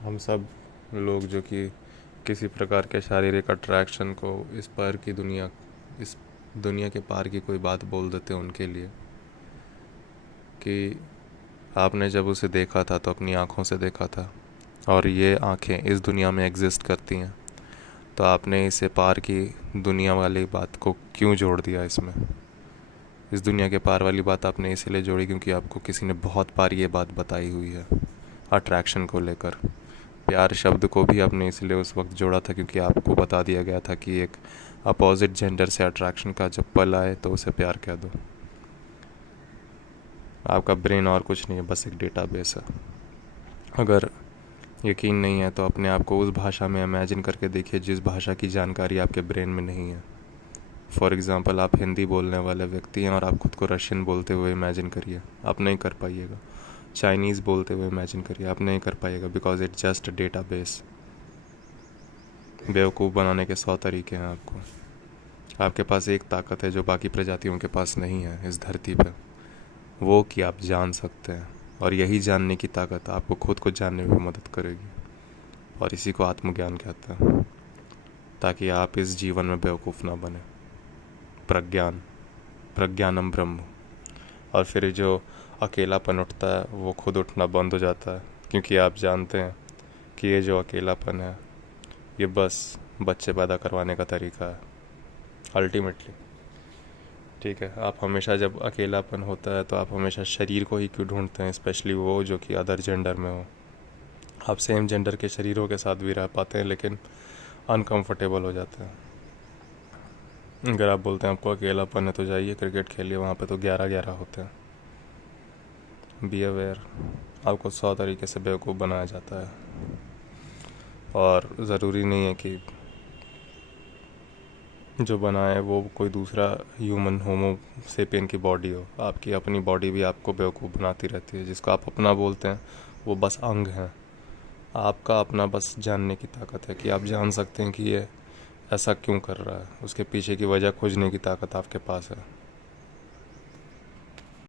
हम सब लोग जो कि किसी प्रकार के शारीरिक अट्रैक्शन को इस दुनिया के पार की कोई बात बोल देते हैं उनके लिए, कि आपने जब उसे देखा था तो अपनी आँखों से देखा था और ये आँखें इस दुनिया में एग्जिस्ट करती हैं, तो आपने इसे पार की दुनिया वाली बात को क्यों जोड़ दिया इसमें। इस दुनिया के पार वाली बात आपने इसीलिए जोड़ी क्योंकि आपको किसी ने बहुत बार ये बात बताई हुई है अट्रैक्शन को लेकर। प्यार शब्द को भी आपने इसलिए उस वक्त जोड़ा था क्योंकि आपको बता दिया गया था कि एक अपोजिट जेंडर से अट्रैक्शन का जब पल आए तो उसे प्यार कह दो। आपका ब्रेन और कुछ नहीं है, बस एक डेटाबेस है। अगर यकीन नहीं है तो अपने आप को उस भाषा में इमेजिन करके देखिए जिस भाषा की जानकारी आपके ब्रेन में नहीं है। फॉर एग्ज़ाम्पल, आप हिंदी बोलने वाले व्यक्ति हैं और आप खुद को रशियन बोलते हुए इमेजिन करिए, आप नहीं कर पाइएगा। चाइनीज़ बोलते हुए इमेजिन करिए, आप नहीं कर पाइएगा, because it's just database. बेवकूफ़ बनाने के 100 तरीके हैं आपको। आपके पास एक ताकत है जो बाकी प्रजातियों के पास नहीं है इस धरती पे, वो कि आप जान सकते हैं, और यही जानने की ताकत आपको खुद को जानने में मदद करेगी, और इसी को आत्मज्ञान कहते हैं, ताकि आप इस जीवन में बेवकूफ़ ना बने। प्रज्ञानम ब्रह्म। और फिर जो अकेलापन उठता है वो खुद उठना बंद हो जाता है, क्योंकि आप जानते हैं कि ये जो अकेलापन है ये बस बच्चे पैदा करवाने का तरीका है अल्टीमेटली। ठीक है, आप हमेशा जब अकेलापन होता है तो आप हमेशा शरीर को ही क्यों ढूंढते हैं, स्पेशली वो जो कि अदर जेंडर में हो। आप सेम जेंडर के शरीरों के साथ भी रह पाते हैं लेकिन अनकंफर्टेबल हो जाते हैं। अगर आप बोलते हैं आपको अकेलापन है तो जाइए क्रिकेट खेलिए, वहाँ पे तो 11-11 होते हैं। बी अवेयर, आपको 100 तरीके से बेवकूफ़ बनाया जाता है, और ज़रूरी नहीं है कि जो बनाए वो कोई दूसरा ह्यूमन होमो सेपियन की बॉडी हो। आपकी अपनी बॉडी भी आपको बेवकूफ़ बनाती रहती है। जिसको आप अपना बोलते हैं वो बस अंग हैं। आपका अपना बस जानने की ताकत है कि आप जान सकते हैं कि ये ऐसा क्यों कर रहा है, उसके पीछे की वजह खोजने की ताकत आपके पास है।